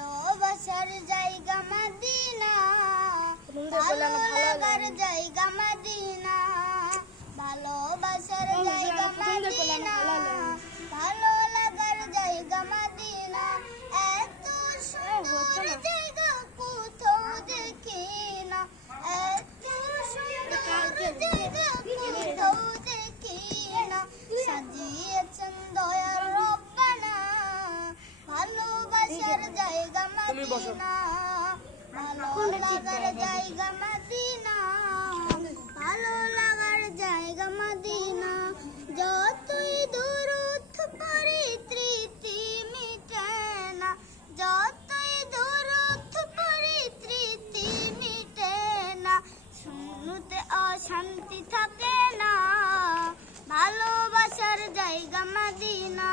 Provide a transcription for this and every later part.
ভালোবাসার জায়গা মদিনা। জায়গা মদিনা। ভালোবাসার জায়গা মদিনা। ভালো লাগার জায়গা মদিনা। এত সুন্দর জায়গা কোথাও দেখি না। এত সুন্দর জায়গা কোথাও দেখি না। সাজিয়েছেন দয়ার তুমি বসো। মদিনা ভালো লাগার জায়গা মদিনা ভালো লাগার জায়গা মদিনা। যতই দূরত্ব পরে তৃপ্তি মিটে না যতই দূরত্ব পরে তৃপ্তি মিটে না শুনতে অশান্তি থাকে না। ভালোবাসার জায়গা মদিনা।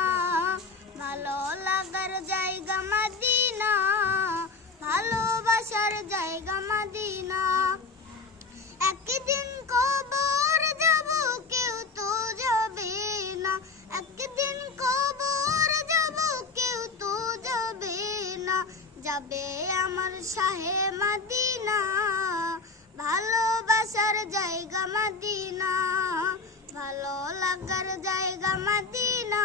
যাবে আমার শাহে মাদিনা ভালোবাসার জায়গা মাদিনা ভালো লাগার জায়গা মাদিনা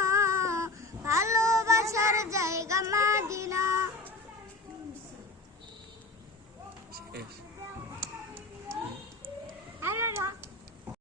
ভালোবাসার জায়গা মদিনা।